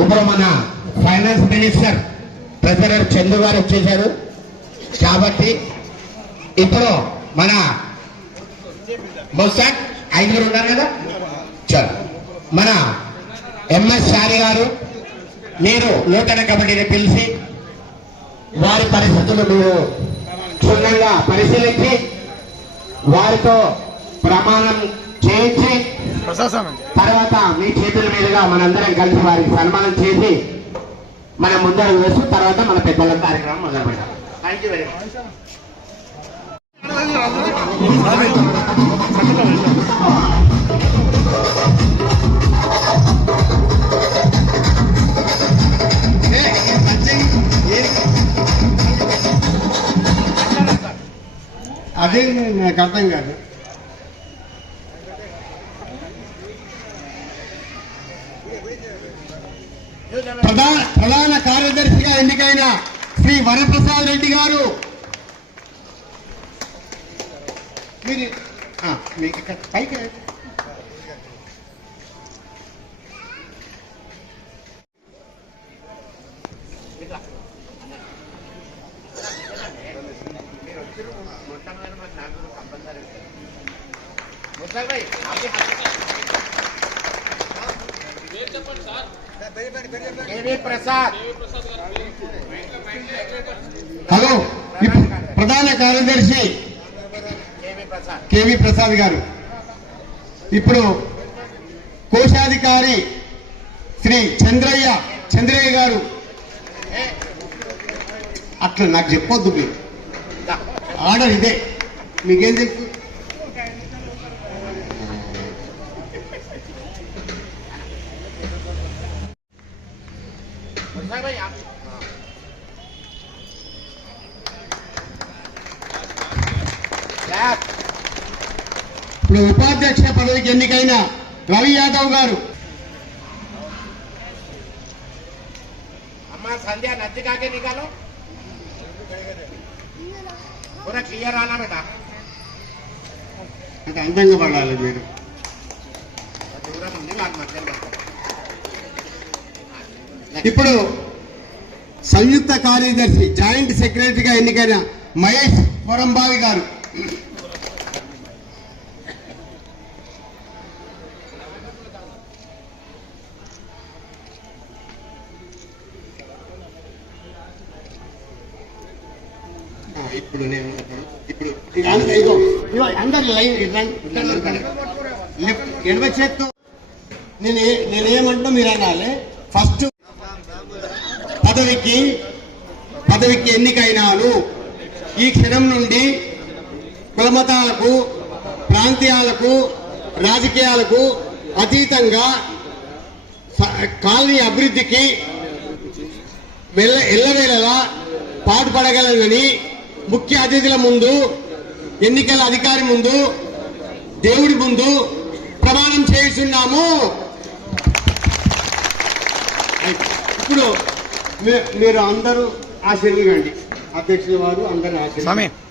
ఇప్పుడు మన finance minister treasurer Chandu గారు వచ్చేశారు కాబట్టి ఇప్పుడు మన బహుశా 5 ఉన్నారు కదా. చలో మన ఎంఎస్ శారి గారు మీరు నూతన కమిటీని పిలిచి వారి పరిస్థితులు మీరు క్షుణ్ణంగా పరిశీలించి వారితో ప్రమాణం చేయించి తర్వాత మీ చేతుల మీదుగా మనందరం కలిసి వారికి సన్మానం చేసి మనం ముందరకు వేస్తూ తర్వాత మన పెద్దల కార్యక్రమం మొదలు పెడతాం. Thank you very much. అదే నాకు అర్థం కాదు. ప్రధాన కార్యదర్శిగా ఎన్నికైన శ్రీ వరప్రసాద్ రెడ్డి గారు మీరు మీకు పైకి హలో, ప్రధాన కార్యదర్శి కేవీ ప్రసాద్ గారు, ఇప్పుడు కోశాధికారి శ్రీ చంద్రయ్య గారు. అట్లా నాకు చెప్పొద్దు, మీరు ఆర్డర్ ఇదే, మీకేం తెలుసు? ఇప్పుడు ఉపాధ్యక్ష పదవికి ఎన్నికైన రవి యాదవ్ గారు. అమ్మా సంధ్య నచ్చి కాకే నికాలో పూరా క్లియర్ ఆనా బేటా, అంటే అందంగా పడాలి మీరు. ఇప్పుడు సంయుక్త కార్యదర్శి జాయింట్ సెక్రటరీగా ఎన్నికైన మహేష్ పొరంబావి గారు. ఇప్పుడు నేను అందరు లైన్ ఎడమ చేత్తో నేనేమంటున్నా మీరు అనాలి. ఫస్ట్ పదవికి ఎన్నికైనాను. ఈ క్షణం నుండి కులమతాలకు, ప్రాంతీయాలకు, రాజకీయాలకు అతీతంగా కాలనీ అభివృద్ధికి ఎల్లవేళలా పాటుపడగలనని ముఖ్య అతిథుల ముందు, ఎన్నికల అధికారి ముందు, దేవుడి ముందు ప్రమాణం చేస్తున్నాము. ఇప్పుడు మీరు అందరూ ఆశీర్వదించండి. అధ్యక్షుల వారు అందరూ ఆశీర్వదించండి.